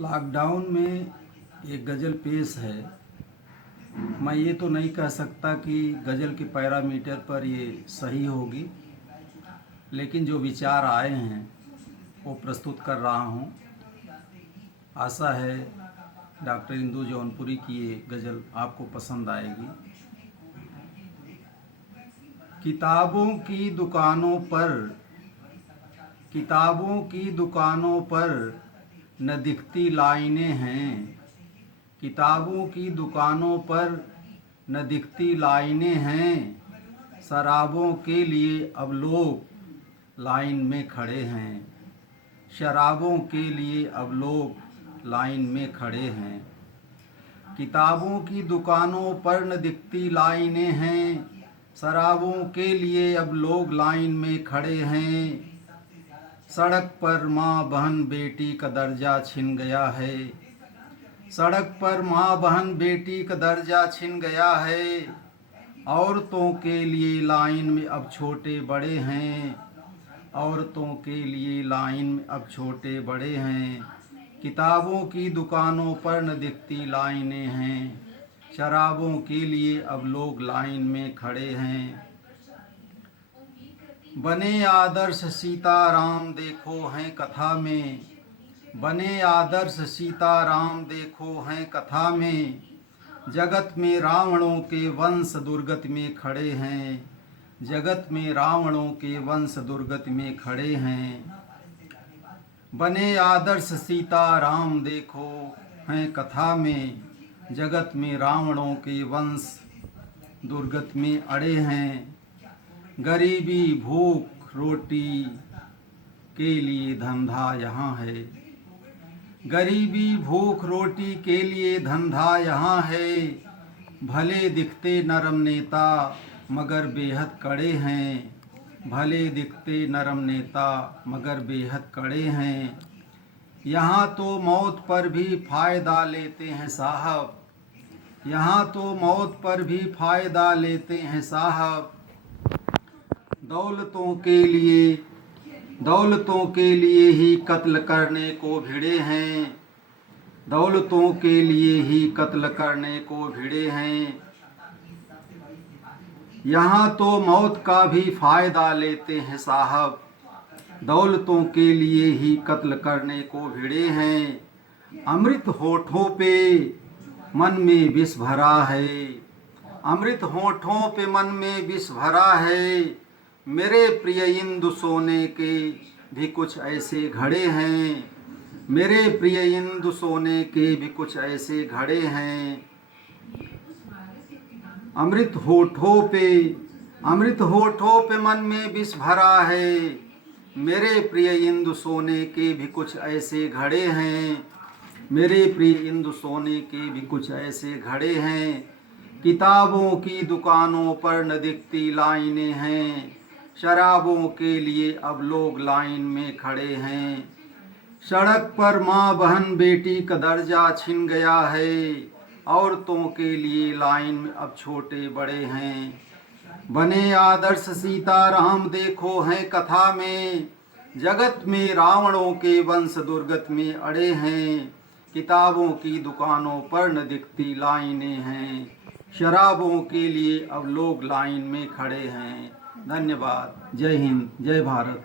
Lockdown में एक गज़ल पेश है। मैं ये तो नहीं कह सकता कि गज़ल के पैरामीटर पर ये सही होगी, लेकिन जो विचार आए हैं वो प्रस्तुत कर रहा हूँ। आशा है डॉक्टर इंदु जौनपुरी की ये गज़ल आपको पसंद आएगी। किताबों की दुकानों पर न दिखती लाइनें हैं। किताबों की दुकानों पर न दिखती लाइनें हैं। शराबों के लिए अब लोग लाइन में खड़े हैं। शराबों के लिए अब लोग लाइन में खड़े हैं। किताबों की दुकानों पर न दिखती लाइनें हैं। शराबों के लिए अब लोग लाइन में खड़े हैं। सड़क पर माँ बहन बेटी का दर्जा छिन गया है। सड़क पर माँ बहन बेटी का दर्जा छिन गया है। औरतों के लिए लाइन में अब छोटे बड़े हैं। औरतों के लिए लाइन में अब छोटे बड़े हैं। किताबों की दुकानों पर न दिखती लाइनें हैं। शराबों के लिए अब लोग लाइन में खड़े हैं। बने आदर्श सीताराम देखो हैं कथा में। बने आदर्श सीताराम देखो हैं कथा में। जगत में रावणों के वंश दुर्गति में खड़े हैं। जगत में रावणों के वंश दुर्गति में खड़े हैं। बने आदर्श सीताराम देखो हैं कथा में। जगत में रावणों के वंश दुर्गति में अड़े हैं। गरीबी भूख रोटी के लिए धंधा यहाँ है। गरीबी भूख रोटी के लिए धंधा यहाँ है। भले दिखते नरम नेता मगर बेहद कड़े हैं। भले दिखते नरम नेता मगर बेहद कड़े हैं। यहाँ तो मौत पर भी फ़ायदा लेते हैं साहब। यहाँ तो मौत पर भी फ़ायदा लेते हैं साहब। दौलतों के लिए ही कत्ल करने को भिड़े हैं। दौलतों के लिए ही कत्ल करने को भिड़े हैं। यहाँ तो मौत का भी फ़ायदा लेते हैं साहब। दौलतों के लिए ही कत्ल करने को भिड़े हैं। अमृत होठों पे मन में विष भरा है। अमृत होठों पे मन में विष भरा है। मेरे प्रिय इंदु सोने के भी कुछ ऐसे घड़े हैं। मेरे प्रिय इंदु सोने के भी कुछ ऐसे घड़े हैं। अमृत होठों पे मन में विष भरा है। मेरे प्रिय इंदु सोने के भी कुछ ऐसे घड़े हैं। मेरे प्रिय इंदु सोने के भी कुछ ऐसे घड़े हैं। किताबों की दुकानों पर न दिखती लाइनें हैं। शराबों के लिए अब लोग लाइन में खड़े हैं। सड़क पर माँ बहन बेटी का दर्जा छिन गया है। औरतों के लिए लाइन में अब छोटे बड़े हैं। बने आदर्श सीताराम देखो हैं कथा में। जगत में रावणों के वंश दुर्गति में अड़े हैं। किताबों की दुकानों पर न दिखती लाइनें हैं। शराबों के लिए अब लोग लाइन में खड़े हैं। धन्यवाद। जय हिंद, जय भारत।